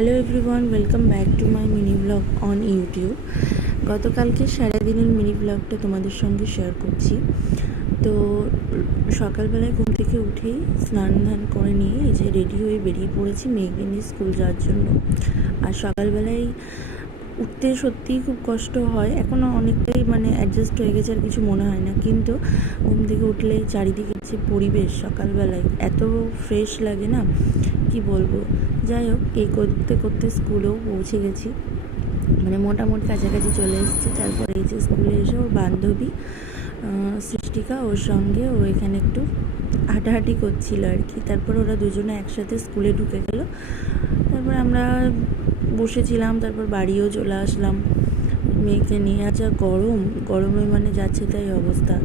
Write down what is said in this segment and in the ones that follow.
Hello everyone, welcome back to my mini blog on YouTube. গতকালকে সারাদিনের mini ব্লগটা তোমাদের সঙ্গে শেয়ার করছি। তো সকালবেলায় ঘুম থেকে উঠেই স্নান ধান করে নিয়ে এই যে রেডি হয়ে বেরিয়ে পড়েছি মেয়েকে নিয়ে স্কুল যাওয়ার জন্য। আর সকালবেলায় উঠতে সত্যিই খুব কষ্ট হয়, এখনও অনেকটাই অ্যাডজাস্ট হয়ে গেছে, আর কিছু মনে হয় না। কিন্তু ঘুম থেকে উঠলে চারিদিকে যে পরিবেশ সকালবেলায় এত ফ্রেশ লাগে না, কি বলবো। যাই হোক, এই করতে করতে স্কুলেও পৌঁছে গেছি, মোটামুটি কাছাকাছি চলে এসেছি। তারপরে এই যে স্কুলে এসে ওর বান্ধবী সৃষ্টিকা, ওর সঙ্গে ও এখানে একটু হাঁটাহাঁটি করছিল আর কি। তারপর ওরা দুজনে একসাথে স্কুলে ঢুকে গেল। তারপর আমরা বসেছিলাম, তারপর বাড়িও চলে আসলাম মেয়েকে নিয়ে। আচ্ছা, গরমে যাচ্ছে তাই অবস্থা।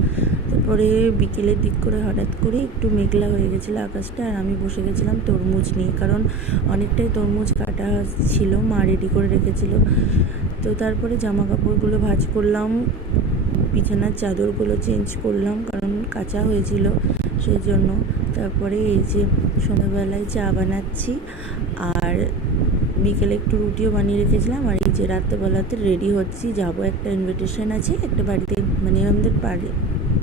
তারপরে বিকেলের দিক করে হঠাৎ করে একটু মেঘলা হয়ে গেছিলো আকাশটা, আর আমি বসে গেছিলাম তরমুজ নিয়ে, কারণ অনেকটাই তরমুজ কাটা ছিল, মা রেডি করে রেখেছিল। তো তারপরে জামা কাপড়গুলো ভাঁজ করলাম, বিছানার চাদরগুলো চেঞ্জ করলাম, কারণ কাঁচা হয়েছিল সেই জন্য। তারপরে এই যে সন্ধ্যাবেলায় চা বানাচ্ছি, আর বিকেলে একটু রুটিও বানিয়ে রেখেছিলাম। আর এই যে রাত্রেবেলাতে রেডি হচ্ছি, যাব একটা ইনভিটেশন আছে একটা বাড়িতে, আমাদের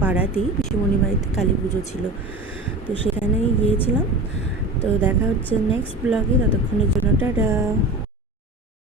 পাড়াতেই পিসিমণি বাড়িতে কালী পুজো ছিল, তো সেখানেই গিয়েছিলাম। তো দেখা হচ্ছে নেক্সট ব্লগে, ততক্ষণের জন্য টাটা।